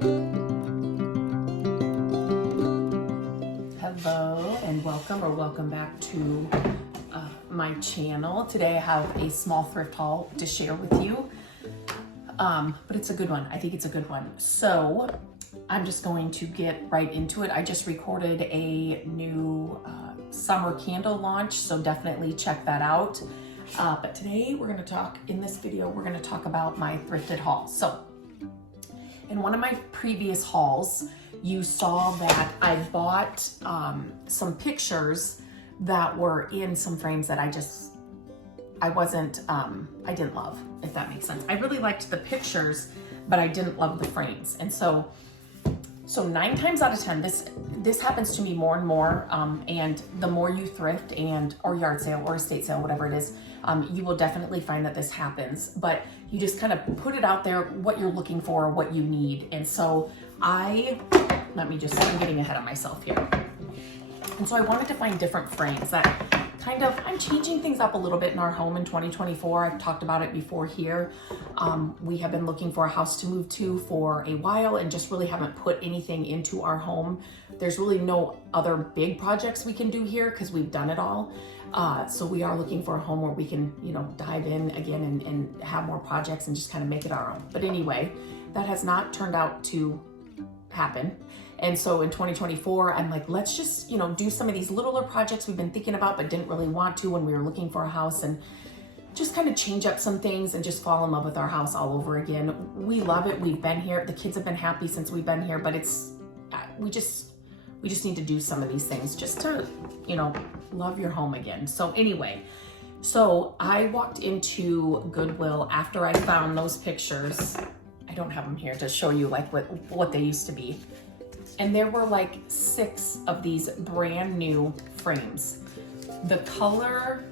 Hello and welcome back to my channel. Today I have a small thrift haul to share with you, but it's a good one. I think it's a good one. So I'm just going to get right into it. I just recorded a new summer candle launch, so definitely check that out. But today we're going to talk, in this video, we're going to talk about my thrifted haul. So in one of my previous hauls, you saw that I bought some pictures that were in some frames that I didn't love, if that makes sense. I really liked the pictures, but I didn't love the frames. And so 9 times out of 10, this happens to me more and more. And the more you thrift or yard sale or estate sale, whatever it is, you will definitely find that this happens. But you just kind of put it out there, what you're looking for, what you need. And so I'm getting ahead of myself here. And so I wanted to find different frames that I'm changing things up a little bit in our home in 2024. I've talked about it before here. We have been looking for a house to move to for a while and just really haven't put anything into our home. There's really no other big projects we can do here because we've done it all. So we are looking for a home where we can, dive in again and have more projects and just kind of make it our own. But anyway, that has not turned out to happen. And so in 2024, I'm like, let's just, do some of these littler projects we've been thinking about, but didn't really want to when we were looking for a house, and just kind of change up some things and just fall in love with our house all over again. We love it. We've been here. The kids have been happy since we've been here, but we just need to do some of these things just to, love your home again. So anyway, I walked into Goodwill after I found those pictures. I don't have them here to show you like what they used to be. And there were like 6 of these brand new frames. The color,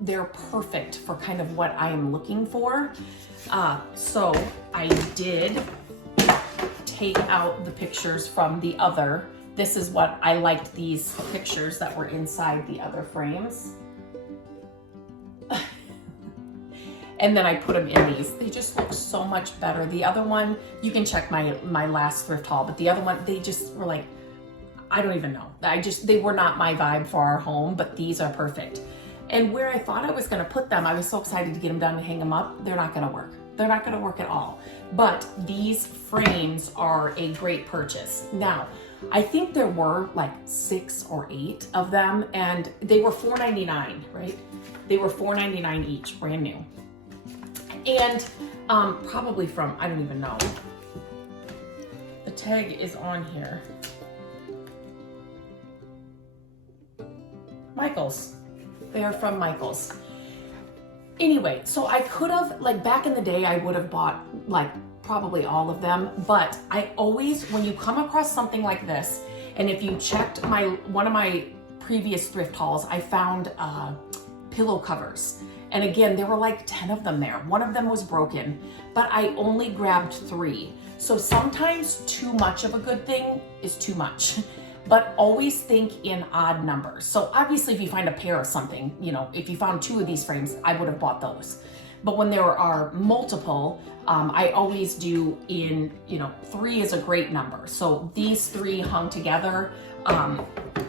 they're perfect for kind of what I am looking for. So I did take out the pictures from the other. This is what I liked, these pictures that were inside the other frames. And then I put them in these. They just look so much better. The other one, you can check my last thrift haul, but the other one, they just were like, I don't even know. They were not my vibe for our home, but these are perfect. And where I thought I was gonna put them, I was so excited to get them done and hang them up. They're not gonna work. They're not gonna work at all. But these frames are a great purchase. Now, I think there were like 6 or 8 of them, and they were $4.99, right? They were $4.99 each, brand new. And probably from, I don't even know. The tag is on here. Michael's. They are from Michael's. Anyway, so I could have, back in the day, I would have bought probably all of them. But I always, when you come across something like this, and if you checked one of my previous thrift hauls, I found pillow covers. And again, there were like 10 of them there. One of them was broken, but I only grabbed 3. So sometimes too much of a good thing is too much, but always think in odd numbers. So obviously if you find a pair of something, if you found 2 of these frames, I would have bought those. But when there are multiple, I always do in, 3 is a great number. So these 3 hung together,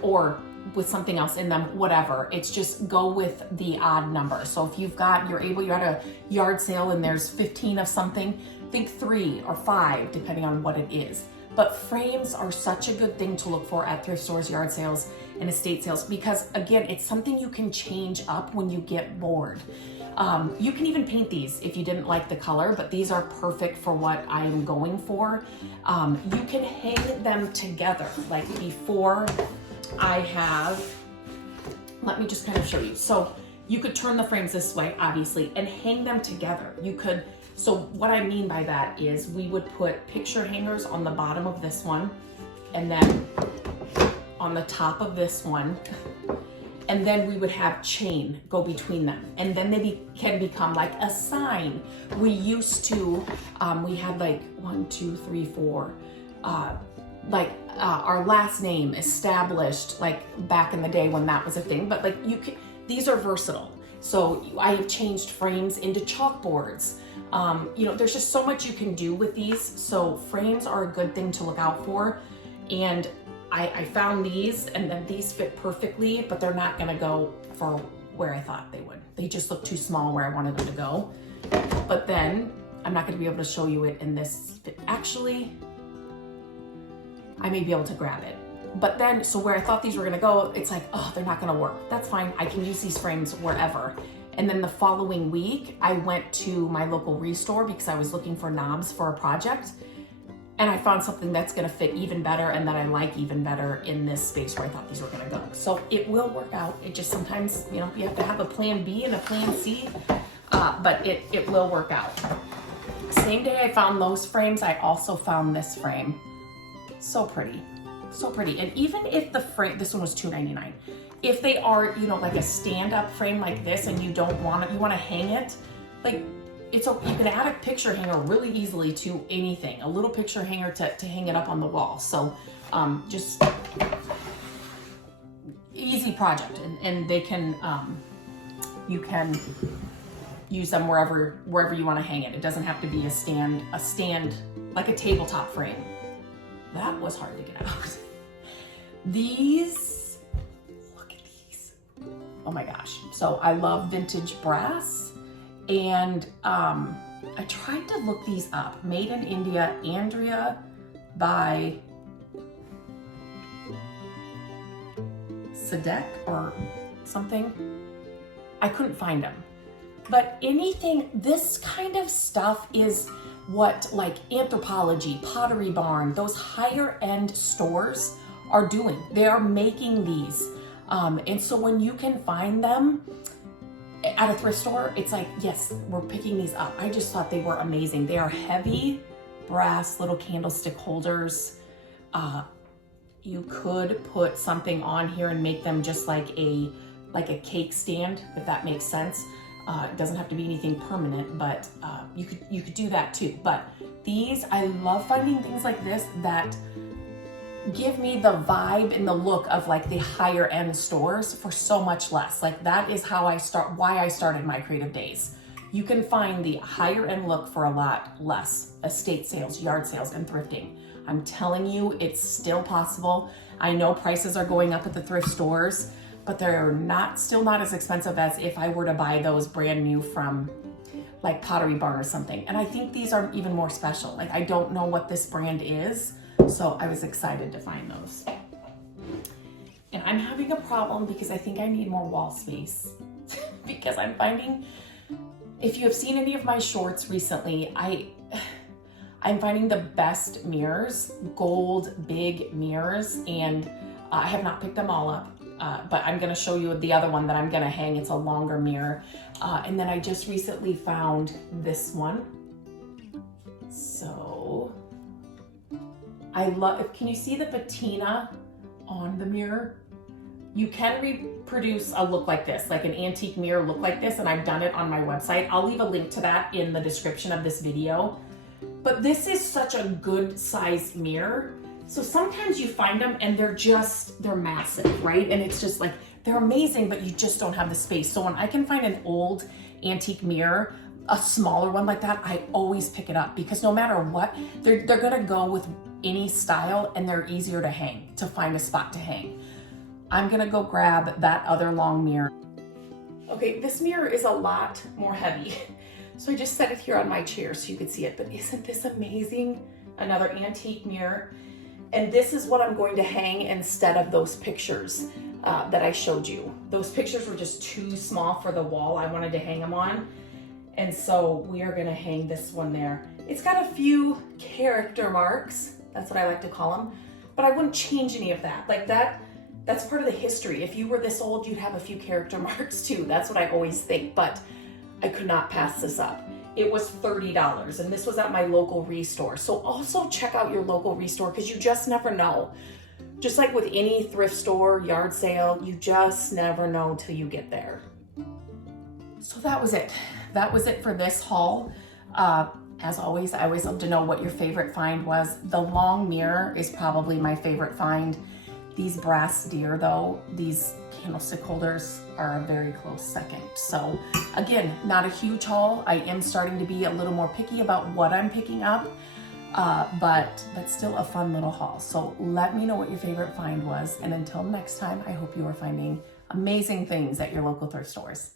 or with something else in them, whatever. It's just go with the odd number. So if you're at a yard sale and there's 15 of something, think 3 or 5, depending on what it is. But frames are such a good thing to look for at thrift stores, yard sales, and estate sales, because again, it's something you can change up when you get bored. You can even paint these if you didn't like the color, but these are perfect for what I'm going for. You can hang them together, like before. Let me just kind of show you. So you could turn the frames this way, obviously, and hang them together. So what I mean by that is we would put picture hangers on the bottom of this one, and then on the top of this one, and then we would have chain go between them, and then they can become like a sign. We used to, we had like 1, 2, 3, 4, our last name established back in the day when that was a thing, but these are versatile. So I have changed frames into chalkboards. You know, there's just so much you can do with these. So frames are a good thing to look out for. And I found these, and then these fit perfectly, but they're not gonna go for where I thought they would. They just look too small where I wanted them to go. But then I'm not gonna be able to show you it in this fit. Actually, I may be able to grab it. But then, so where I thought these were gonna go, it's like, oh, they're not gonna work. That's fine, I can use these frames wherever. And then the following week, I went to my local restore because I was looking for knobs for a project. And I found something that's gonna fit even better and that I like even better in this space where I thought these were gonna go. So it will work out. It just sometimes, you know, you have to have a plan B and a plan C, but it will work out. Same day I found those frames, I also found this frame. So pretty, so pretty. And even if the frame, this one was $2.99. If they are, you know, like a stand-up frame like this and you don't want it, you wanna hang it, like, you can add a picture hanger really easily to anything, a little picture hanger to hang it up on the wall. So just easy project, and they can, you can use them wherever you want to hang it. It doesn't have to be a stand like a tabletop frame. That was hard to get out. These, look at these. Oh my gosh. So I love vintage brass. And I tried to look these up. Made in India, Andrea by Sadek or something. I couldn't find them. But anything, this kind of stuff is what like Anthropologie, Pottery Barn, those higher end stores are doing. They are making these. And so when you can find them at a thrift store, it's like, yes, we're picking these up. I just thought they were amazing. They are heavy brass little candlestick holders. You could put something on here and make them just like a cake stand, if that makes sense. It doesn't have to be anything permanent, but you could do that too. But these, I love finding things like this that give me the vibe and the look of like the higher end stores for so much less. Like that is how why I started my creative days. You can find the higher end look for a lot less. Estate sales, yard sales, and thrifting. I'm telling you, it's still possible. I know prices are going up at the thrift stores, but they're still not as expensive as if I were to buy those brand new from like Pottery Barn or something. And I think these are even more special. Like I don't know what this brand is, so I was excited to find those. And I'm having a problem because I think I need more wall space because I'm finding, if you have seen any of my shorts recently, I'm finding the best mirrors, gold big mirrors, and I have not picked them all up. But I'm gonna show you the other one that I'm gonna hang. It's a longer mirror. And then I just recently found this one. So, I love, can you see the patina on the mirror? You can reproduce a look like this, like an antique mirror look like this, and I've done it on my website. I'll leave a link to that in the description of this video. But this is such a good sized mirror. So sometimes you find them and they're massive, right? And it's just like, they're amazing, but you just don't have the space. So when I can find an old antique mirror, a smaller one like that, I always pick it up because no matter what, they're gonna go with any style and they're easier to hang, to find a spot to hang. I'm gonna go grab that other long mirror. Okay, this mirror is a lot more heavy. So I just set it here on my chair so you could see it, but isn't this amazing? Another antique mirror. And this is what I'm going to hang instead of those pictures that I showed you. Those pictures were just too small for the wall I wanted to hang them on. And so we are gonna hang this one there. It's got a few character marks, that's what I like to call them, but I wouldn't change any of that. Like that's part of the history. If you were this old, you'd have a few character marks too. That's what I always think, but I could not pass this up. It was $30 and this was at my local restore. So also check out your local restore because you just never know. Just like with any thrift store, yard sale, you just never know till you get there. So that was it. That was it for this haul. As always, I always love to know what your favorite find was. The long mirror is probably my favorite find. These brass deer though, these candlestick holders are a very close second. So again, not a huge haul. I am starting to be a little more picky about what I'm picking up, but still a fun little haul. So let me know what your favorite find was. And until next time, I hope you are finding amazing things at your local thrift stores.